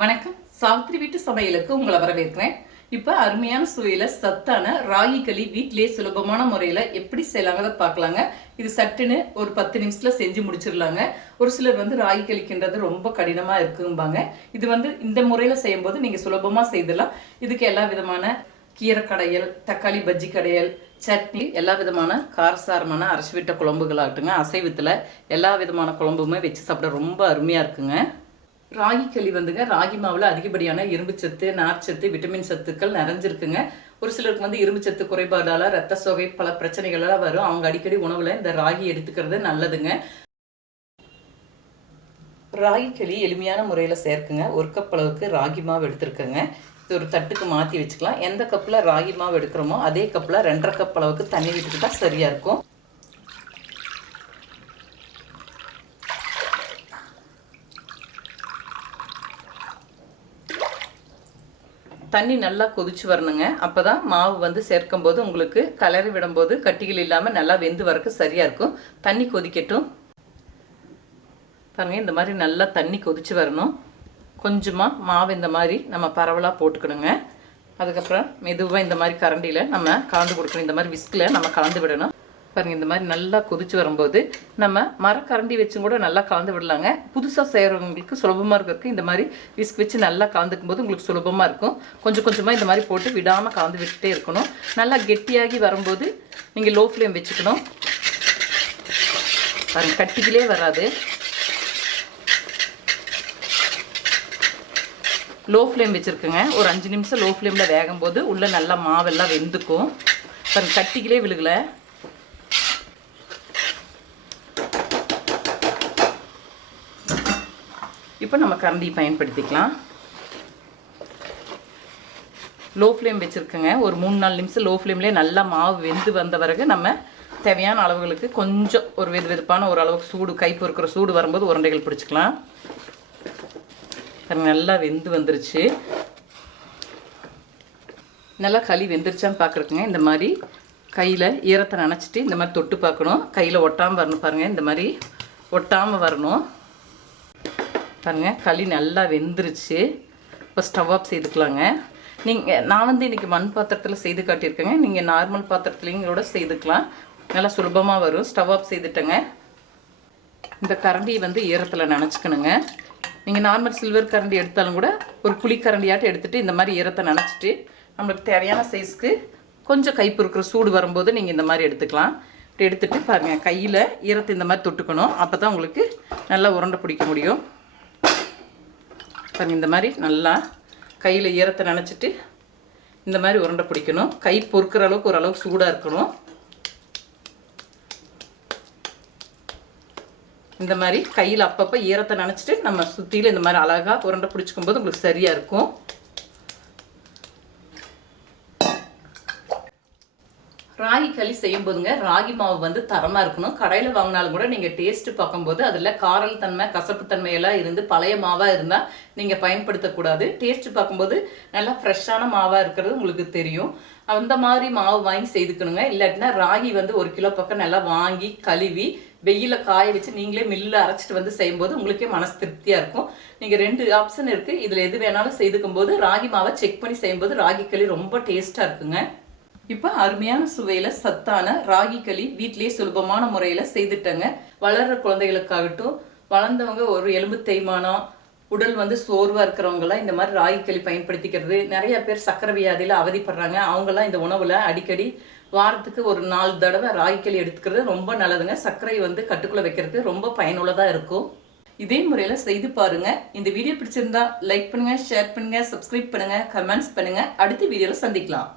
வணக்கம். சாவித்திரி வீட்டு சமையலுக்கு உங்களை வரவேற்கிறேன். இப்போ அருமையான சுவையில் சத்தான ராகி களி வீட்டிலேயே சுலபமான முறையில் எப்படி செய்யலாங்கிறத பார்க்கலாங்க. இது சட்டுன்னு ஒரு 10 நிமிஷத்தில் செஞ்சு முடிச்சிடலாங்க. ஒரு சிலர் ராகி களிக்கின்றது ரொம்ப கடினமாக இருக்கும்பாங்க. இது இந்த முறையில் செய்யும்போது நீங்கள் சுலபமாக செய்திடலாம். இதுக்கு எல்லா விதமான கீரை கடையல், தக்காளி பஜ்ஜி கடையல், சட்னி, எல்லா விதமான காரசாரமான அரைச்சி விட்ட குழம்புகளாகட்டுங்க. அசைவத்தில் எல்லா விதமான குழம்புமே வச்சு சாப்பிட ரொம்ப அருமையாக இருக்குங்க. ராகி களி ராகி மாவில் அதிகப்படியான இரும்பு சத்து, நார்ச்சத்து, விட்டமின் சத்துக்கள் நிறைஞ்சிருக்குங்க. ஒரு சிலருக்கு இரும்பு சத்து குறைபாடால ரத்த சோகை பல பிரச்சனைகள்லாம் வரும். அவங்க அடிக்கடி உணவுல இந்த ராகி எடுத்துக்கிறது நல்லதுங்க. ராகி களி எளிமையான முறையில் சேர்க்குங்க. 1 கப் அளவுக்கு ராகி மாவு எடுத்துருக்கேங்க. இது ஒரு தட்டுக்கு மாற்றி வச்சுக்கலாம். எந்த கப்பில் ராகி மாவு எடுக்கிறோமோ அதே கப்பில் 2.5 கப் அளவுக்கு தண்ணி விட்டுக்கிட்டா சரியா இருக்கும். தண்ணி நல்லா கொதிச்சு வரணுங்க. அப்போதான் மாவு சேர்க்கும் போது உங்களுக்கு கலரி விடும்போது கட்டிகள் இல்லாமல் நல்லா வெந்து வரக்கு சரியா இருக்கும். தண்ணி கொதிக்கட்டும். பாருங்க, இந்த மாதிரி நல்லா தண்ணி கொதிச்சு வரணும். கொஞ்சமாக மாவு இந்த மாதிரி நம்ம பரவலாக போட்டுக்கணுங்க. அதுக்கப்புறம் மெதுவாக இந்த மாதிரி கரண்டியில் நம்ம கலந்து கொடுக்கணும். இந்த மாதிரி விஸ்கில் நம்ம கலந்து விடணும். பாருங்கள், இந்த மாதிரி நல்லா கொதிச்சு வரும்போது நம்ம மரக்கரண்டி வச்சும் கூட நல்லா கலந்து விடலாங்க. புதுசாக செய்கிறவங்களுக்கு சுலபமாக இருக்கிறதுக்கு இந்த மாதிரி விஸ்க் வச்சு நல்லா கலந்துக்கும் போது உங்களுக்கு சுலபமாக இருக்கும். கொஞ்சம் கொஞ்சமாக இந்த மாதிரி போட்டு விடாமல் கலந்து விட்டுட்டே இருக்கணும். நல்லா கெட்டியாகி வரும்போது நீங்கள் லோ ஃப்ளேம் வச்சுக்கணும். பாருங்கள், கட்டிக்கிலே வராது. லோ ஃப்ளேம் வச்சுருக்குங்க. ஒரு 5 நிமிஷம் லோ ஃப்ளேமில் வேகும்போது உள்ளே நல்லா மாவெல்லாம் வெந்துக்கும். பாருங்கள், கட்டிக்கிலே விழுகலை. இப்போ நம்ம கரண்டி பயன்படுத்திக்கலாம். லோ ஃப்ளேம் வச்சுருக்கேங்க. ஒரு 3-4 நிமிஷம் லோ ஃப்ளேம்லேயே நல்லா மாவு வெந்து வந்த பிறகு நம்ம தேவையான அளவுகளுக்கு கொஞ்சம் ஒரு வெதுப்பான ஒரு அளவுக்கு சூடு, கை பொறுக்கிற சூடு வரும்போது உருண்டைகள் பிடிச்சிக்கலாம். நல்லா வெந்து வந்துருச்சு. நல்லா களி வெந்துருச்சான்னு பார்க்குறக்குங்க. இந்த மாதிரி கையில் ஈரத்தை நனைச்சிட்டு இந்த மாதிரி தொட்டு பார்க்கணும். கையில் ஒட்டாமல் வரணும். பாருங்கள், இந்த மாதிரி ஒட்டாமல் வரணும். பாருங்கள், களி நல்லா வெந்துருச்சு. இப்போ ஸ்டவ் ஆஃப் செய்துக்கலாங்க. நான் இன்றைக்கி மண் பாத்திரத்தில் செய்து காட்டியிருக்கேங்க. நீங்கள் நார்மல் பாத்திரத்துலேயும் கூட செய்துக்கலாம். நல்லா சுலபமாக வரும். ஸ்டவ் ஆஃப் செய்துட்டேங்க. இந்த கரண்டியை ஈரத்தில் நனைச்சிக்கணுங்க. நீங்கள் நார்மல் சில்வர் கரண்டி எடுத்தாலும் கூட ஒரு புளி கரண்டியாட்டம் எடுத்துகிட்டு இந்த மாதிரி ஈரத்தை நனைச்சிட்டு நம்மளுக்கு தேவையான சைஸ்க்கு கொஞ்சம் கை பொறுக்கிற சூடு வரும்போது நீங்கள் இந்த மாதிரி எடுத்துக்கலாம். இப்படி எடுத்துகிட்டு பாருங்கள், கையில் ஈரத்தை இந்த மாதிரி தொட்டுக்கணும். அப்போ தான் உங்களுக்கு நல்லா உருண்டை பிடிக்க முடியும். பாருங்கள், இந்த மாதிரி நல்லா கையில் ஈரத்தை நனைச்சிட்டு இந்த மாதிரி உருண்டை பிடிக்கணும். கை பொறுக்கிற அளவுக்கு ஓரளவுக்கு சூடாக இருக்கணும். இந்த மாதிரி கையில் அப்பப்போ ஈரத்தை நனைச்சிட்டு நம்ம சுற்றியில் இந்த மாதிரி அழகாக உருண்டை பிடிச்சிக்கும் போது உங்களுக்கு சரியாக இருக்கும். ராகி களி செய்யும் போதுங்க ராகி மாவு தரமாக இருக்கணும். கடையில் வாங்கினாலும் கூட நீங்கள் டேஸ்ட்டு பார்க்கும்போது அதில் காரல் தன்மை, கசப்பு தன்மையெல்லாம் இருந்து பழைய மாவாக இருந்தால் நீங்கள் பயன்படுத்தக்கூடாது. டேஸ்ட்டு பார்க்கும்போது நல்லா ஃப்ரெஷ்ஷான மாவாக இருக்கிறது உங்களுக்கு தெரியும். அந்த மாதிரி மாவு வாங்கி செய்துக்கணுங்க. இல்லாட்டினா ராகி 1 கிலோ பக்கம் நல்லா வாங்கி கழுவி வெயிலில் காய வச்சு நீங்களே மில்லில் அரைச்சிட்டு செய்யும்போது உங்களுக்கே மனசு திருப்தியாக இருக்கும். நீங்கள் 2 ஆப்ஷன் இருக்குது. இதில் எது வேணாலும் செய்துக்கும் போது ராகி மாவை செக் பண்ணி செய்யும்போது ராகி களி ரொம்ப டேஸ்ட்டாக இருக்குங்க. இப்போ அருமையான சுவையில் சத்தான ராகி களி வீட்டிலேயே சுலபமான முறையில் செய்துட்டேங்க. வளர்கிற குழந்தைகளுக்காகட்டும், வளர்ந்தவங்க ஒரு எலும்பு தேய்மானம், உடல் சோர்வாக இருக்கிறவங்களாம் இந்த மாதிரி ராகி களி பயன்படுத்திக்கிறது. நிறைய பேர் சக்கரை வியாதியில் அவதிப்படுறாங்க. அவங்களாம் இந்த உணவில் அடிக்கடி வாரத்துக்கு ஒரு 4 தடவை ராகி களி எடுத்துக்கிறது ரொம்ப நல்லதுங்க. சர்க்கரை கட்டுக்குள்ளே வைக்கிறதுக்கு ரொம்ப பயனுள்ளதாக இருக்கும். இதே முறையில் செய்து பாருங்க. இந்த வீடியோ பிடிச்சிருந்தா லைக் பண்ணுங்க, ஷேர் பண்ணுங்க, சப்ஸ்கிரைப் பண்ணுங்க, கமெண்ட்ஸ் பண்ணுங்க. அடுத்த வீடியோவில் சந்திக்கலாம்.